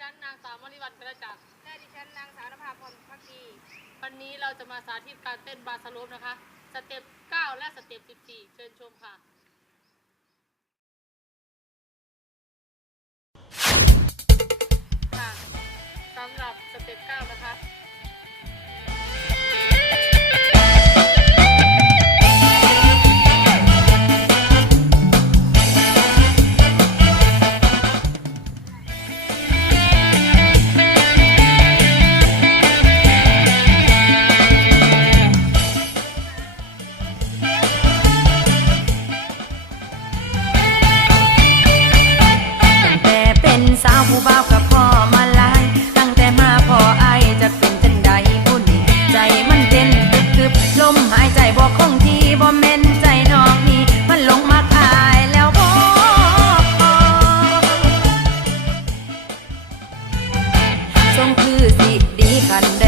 ค่ะดิฉันนางสาวมริวันกระจักษ์และดิฉันนางสาวนภาพรพักดีวันนี้เราจะมาสาธิตการเต้นบาสโลปนะคะ สเต็ป 9 และสเต็ป 14 เชิญชมค่ะค่ะสำหรับสเต็ป 9 นะคะ สาวผู้บ่าวกับพ่อมาลาย ตั้งแต่มาพ่อไอายจะเป็นจังใดผู้นี้ใจมันเต้นตึบตึบลมหายใจบ่คงที่บ่แม่นใจน้องนี่มันลงมาคายแล้วบ่ทรงคือสิดีขันได้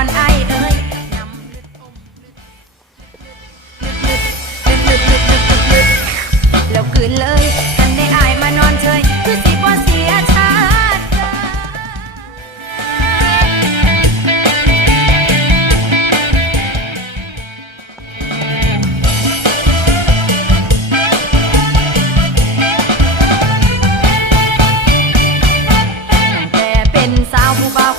ากกินไอเอ้ยแล้วคืนเลยกันได้อายมานอนเฉยคือสิบ่เสียชาติแต่เป็นสาวผู้บ่าว